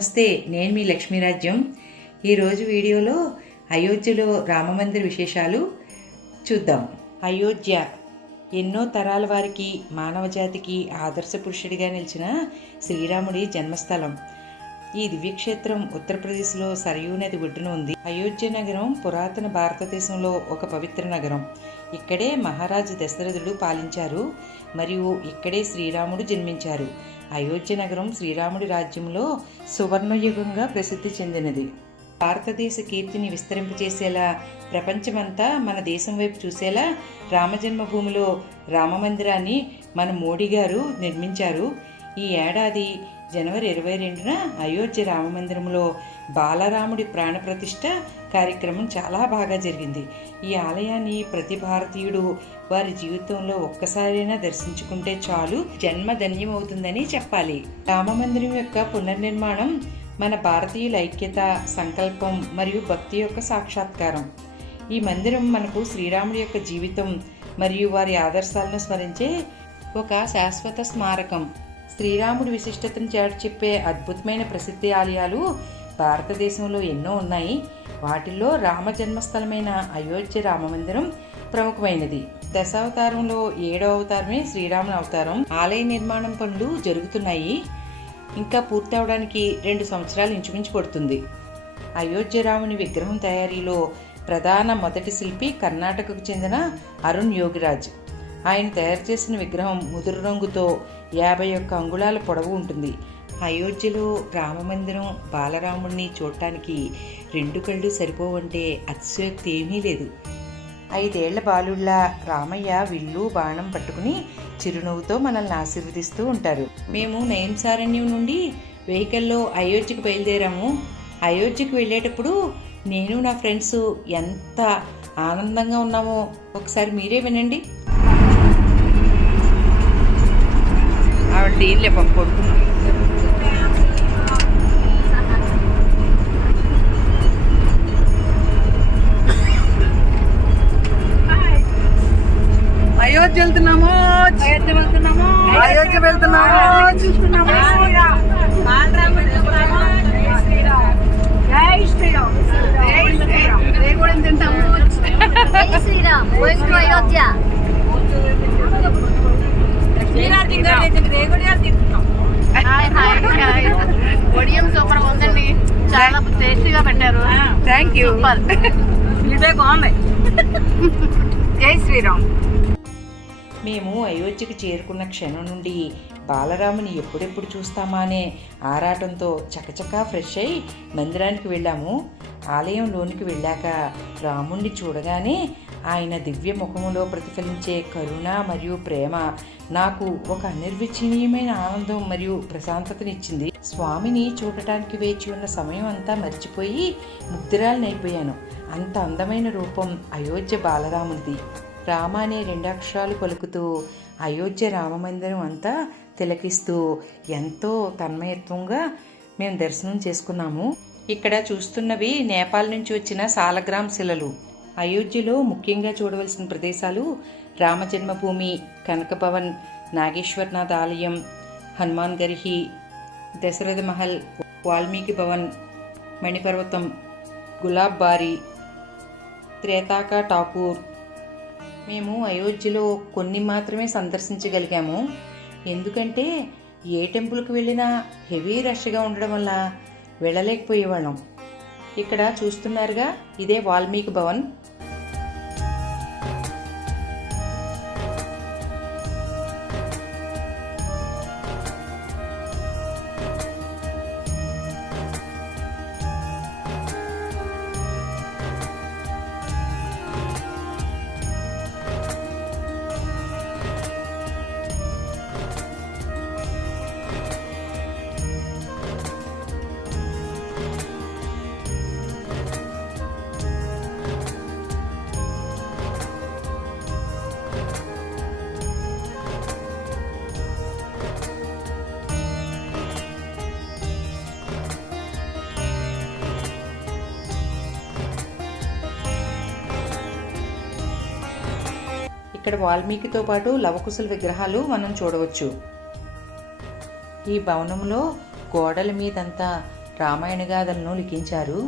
నమస్తే నేను మీ లక్ష్మీరాజ్యం. ఈరోజు వీడియోలో అయోధ్యలో రామమందిర విశేషాలు చూద్దాం. అయోధ్య ఎన్నో తరాల వారికి మానవ జాతికి ఆదర్శ పురుషుడిగా నిలిచిన శ్రీరాముడి జన్మస్థలం. ఈ దివ్యక్షేత్రం ఉత్తరప్రదేశ్లో సరయూ నది ఒడ్డున ఉంది. అయోధ్య నగరం పురాతన భారతదేశంలో ఒక పవిత్ర నగరం. ఇక్కడే మహారాజు దశరథుడు పాలించారు మరియు ఇక్కడే శ్రీరాముడు జన్మించారు. అయోధ్య నగరం శ్రీరాముడి రాజ్యంలో సువర్ణయుగంగా ప్రసిద్ధి చెందినది. భారతదేశ కీర్తిని విస్తరింపచేసేలా ప్రపంచమంతా మన దేశం వైపు చూసేలా రామజన్మభూమిలో రామమందిరాన్ని మన మోడీ గారు నిర్మించారు. ఈ ఏడాది జనవరి ఇరవై రెండున అయోధ్య రామమందిరంలో బాలరాముడి ప్రాణప్రతిష్ఠ కార్యక్రమం చాలా బాగా జరిగింది. ఈ ఆలయాన్ని ప్రతి భారతీయుడు వారి జీవితంలో ఒక్కసారైనా దర్శించుకుంటే చాలు జన్మ ధన్యమవుతుందని చెప్పాలి. రామమందిరం యొక్క పునర్నిర్మాణం మన భారతీయుల ఐక్యత సంకల్పం మరియు భక్తి యొక్క సాక్షాత్కారం. ఈ మందిరం మనకు శ్రీరాముడి యొక్క జీవితం మరియు వారి ఆదర్శాలను స్మరించే ఒక శాశ్వత స్మారకం. శ్రీరాముడి విశిష్టతను చాటి చెప్పే అద్భుతమైన ప్రసిద్ధి ఆలయాలు భారతదేశంలో ఎన్నో ఉన్నాయి. వాటిల్లో రామ జన్మస్థలమైన అయోధ్య రామమందిరం ప్రముఖమైనది. దశావతారంలో ఏడో అవతారమే శ్రీరాముని అవతారం. ఆలయ నిర్మాణం పనులు జరుగుతున్నాయి. ఇంకా పూర్తి అవడానికి రెండు సంవత్సరాలు ఇంచుమించు పడుతుంది. అయోధ్య రాముని విగ్రహం తయారీలో ప్రధాన మొదటి శిల్పి కర్ణాటకకు చెందిన అరుణ్ యోగిరాజ్. ఆయన తయారు చేసిన విగ్రహం ముదురు రంగుతో యాభై ఒక్క అంగుళాల పొడవు ఉంటుంది. అయోధ్యలో రామమందిరం బాలరాముడిని చూడటానికి రెండు కళ్ళు సరిపోవంటే అతిశయోక్తి ఏమీ లేదు. ఐదేళ్ళ బాలుళ్ళ రామయ్య విల్లు బాణం పట్టుకుని చిరునవ్వుతో మనల్ని ఆశీర్వదిస్తూ ఉంటారు. మేము నయంసారణ్యం నుండి వెహికల్లో అయోధ్యకు బయలుదేరాము. అయోధ్యకు వెళ్ళేటప్పుడు నేను నా ఫ్రెండ్స్ ఎంత ఆనందంగా ఉన్నామో ఒకసారి మీరే వినండి. ఆవిడ దీనిలే పాప కొడుకున్నాం. అయోధ్య వెళ్తున్నాము. అయోధ్య వెళ్తున్నాము. అయోధ్య వెళ్తున్నాము. చూస్తున్నాము జై శ్రీరామ్. జై శ్రీరామ్. రేగుడం తింటాము జై శ్రీరామ్. అయోధ్య. ఒడియం సూపర్ ఉందండి చాలా టేస్టీగా పెట్టారు థ్యాంక్ యూ సూపర్ ఇదే బాగుంది జై శ్రీరామ్ మేము అయోధ్యకు చేరుకున్న క్షణం నుండి బాలరాముని ఎప్పుడెప్పుడు చూస్తామా అనే ఆరాటంతో చకచకా ఫ్రెష్ అయి మందిరానికి వెళ్ళాము. ఆలయంలోనికి వెళ్ళాక రాముణ్ణి చూడగానే ఆయన దివ్య ముఖములో ప్రతిఫలించే కరుణ మరియు ప్రేమ నాకు ఒక అనిర్వచనీయమైన ఆనందం మరియు ప్రశాంతతనిచ్చింది. స్వామిని చూడటానికి వేచి ఉన్న సమయం అంతా మర్చిపోయి ముగ్ధురాలనైపోయాను. అంత అందమైన రూపం అయోధ్య బాలరాముడిది రామ అనే రెండు అక్షరాలు పలుకుతూ అయోధ్య రామమందిరం అంతా తిలకిస్తూ ఎంతో తన్మయత్వంగా మేము దర్శనం చేసుకున్నాము. ఇక్కడ చూస్తున్నవి నేపాల్ నుంచి వచ్చిన సాలగ్రామ్ శిలలు. అయోధ్యలో ముఖ్యంగా చూడవలసిన ప్రదేశాలు రామ జన్మభూమి కనకభవన్ నాగేశ్వరనాథ్ ఆలయం హనుమాన్ గర్హి దశరథ మహల్ వాల్మీకి భవన్ మణిపర్వతం గులాబ్ బారి త్రేతాక ఠాకూర్. మేము అయోధ్యలో కొన్ని మాత్రమే సందర్శించగలిగాము. ఎందుకంటే ఏ టెంపుల్కి వెళ్ళినా హెవీ రష్గా ఉండడం వల్ల వెళ్ళలేకపోయేవాళ్ళం. ఇక్కడ చూస్తున్నారుగా ఇదే వాల్మీకి భవన్. ఇక్కడ వాల్మీకితో పాటు లవకుశుల విగ్రహాలు మనం చూడవచ్చు. ఈ భవనంలో గోడల మీదంతా రామాయణ గాథలను లిఖించారు.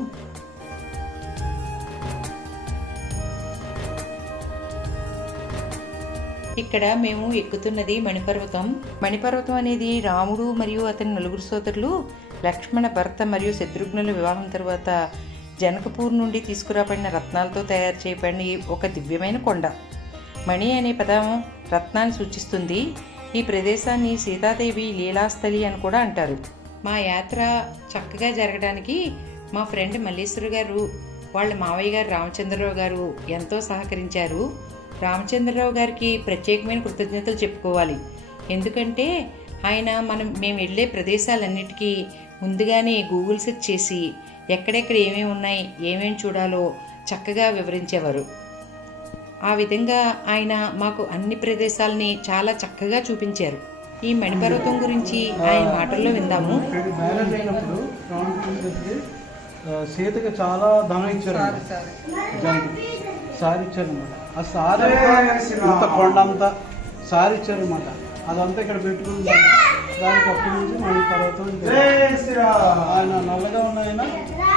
ఇక్కడ మేము ఎక్కుతున్నది మణిపర్వతం. మణిపర్వతం అనేది రాముడు మరియు అతని నలుగురు సోదరులు లక్ష్మణ భర్త మరియు శత్రుఘ్నుల వివాహం తర్వాత జనకపూర్ నుండి తీసుకురాబడిన రత్నాలతో తయారు చేయబడిన ఒక దివ్యమైన కొండ. మణి అనే పదం రత్నాన్ని సూచిస్తుంది. ఈ ప్రదేశాన్ని సీతాదేవి లీలాస్థలి అని కూడా అంటారు. మా యాత్ర చక్కగా జరగడానికి మా ఫ్రెండ్ మల్లేశ్వరు గారు వాళ్ళ మావయ్య గారు రామచంద్రరావు గారు ఎంతో సహకరించారు. రామచంద్రరావు గారికి ప్రత్యేకమైన కృతజ్ఞతలు చెప్పుకోవాలి. ఎందుకంటే ఆయన మనం మేము వెళ్ళే ప్రదేశాలన్నిటికీ ముందుగానే గూగుల్ సెర్చ్ చేసి ఎక్కడెక్కడ ఏమేమి ఉన్నాయి ఏమేమి చూడాలో చక్కగా వివరించేవారు. ఆ విధంగా ఆయన మాకు అన్ని ప్రదేశాలని చాలా చక్కగా చూపించారు. ఈ మణిపర్వతం గురించి ఆయన మాటల్లో విందాము. సీతకి చాలా ధనం ఇచ్చారు సారి ఇచ్చారనమాట ఆ సారి ఇంత కొండ అంతా సారి ఇచ్చారనమాట అదంతా ఇక్కడ పెట్టుకుని దానికి అప్పటి నుంచి మణిపర్వతం. ఆయన నల్లగా ఉన్న ఆయన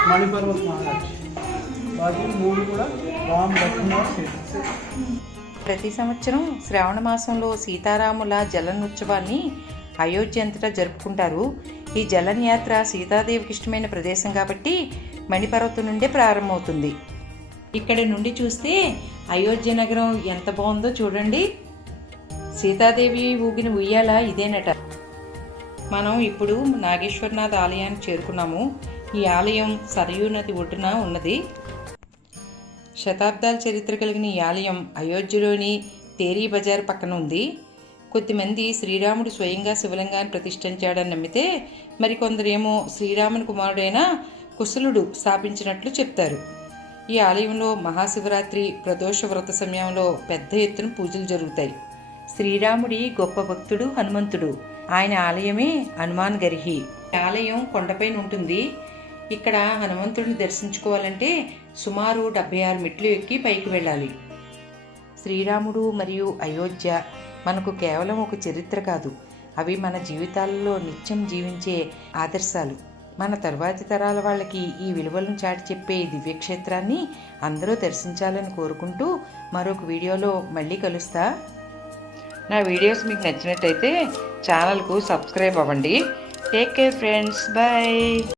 మణిపర్వత మహారాజ్. బాకీ మూడు కూడా ప్రతి సంవత్సరం శ్రావణ మాసంలో సీతారాముల జలనోత్సవాన్ని అయోధ్య అంతటా జరుపుకుంటారు. ఈ జలన్ యాత్ర సీతాదేవికి ఇష్టమైన ప్రదేశం కాబట్టి మణిపర్వతం నుండే ప్రారంభమవుతుంది. ఇక్కడ నుండి చూస్తే అయోధ్య నగరం ఎంత బాగుందో చూడండి. సీతాదేవి ఊగిన ఉయ్యాల ఇదేనట. మనం ఇప్పుడు నాగేశ్వరనాథ్ ఆలయానికి చేరుకున్నాము. ఈ ఆలయం సరయూ నది ఒడ్డున ఉన్నది. శతాబ్దాల చరిత్ర కలిగిన ఈ ఆలయం అయోధ్యలోని తేరీ బజార్ పక్కన ఉంది. కొద్దిమంది శ్రీరాముడు స్వయంగా శివలింగాన్ని ప్రతిష్ఠించాడని నమ్మితే మరికొందరేమో శ్రీరాముని కుమారుడైన కుశలుడు స్థాపించినట్లు చెప్తారు. ఈ ఆలయంలో మహాశివరాత్రి ప్రదోష వ్రత సమయంలో పెద్ద ఎత్తున పూజలు జరుగుతాయి. శ్రీరాముడి గొప్ప భక్తుడు హనుమంతుడు. ఆయన ఆలయమే హనుమాన్ గరిహి. ఆలయం కొండపైన ఉంటుంది. ఇక్కడ హనుమంతుడిని దర్శించుకోవాలంటే సుమారు డెబ్బై ఆరు మెట్లు ఎక్కి పైకి వెళ్ళాలి. శ్రీరాముడు మరియు అయోధ్య మనకు కేవలం ఒక చరిత్ర కాదు. అవి మన జీవితాలలో నిత్యం జీవించే ఆదర్శాలు. మన తర్వాతి తరాల వాళ్ళకి ఈ విలువలను చాటి చెప్పే దివ్యక్షేత్రాన్ని అందరూ దర్శించాలని కోరుకుంటూ మరొక వీడియోలో మళ్ళీ కలుస్తా. నా వీడియోస్ మీకు నచ్చినట్టయితే ఛానల్కు సబ్స్క్రైబ్ అవ్వండి. Take care friends. బాయ్.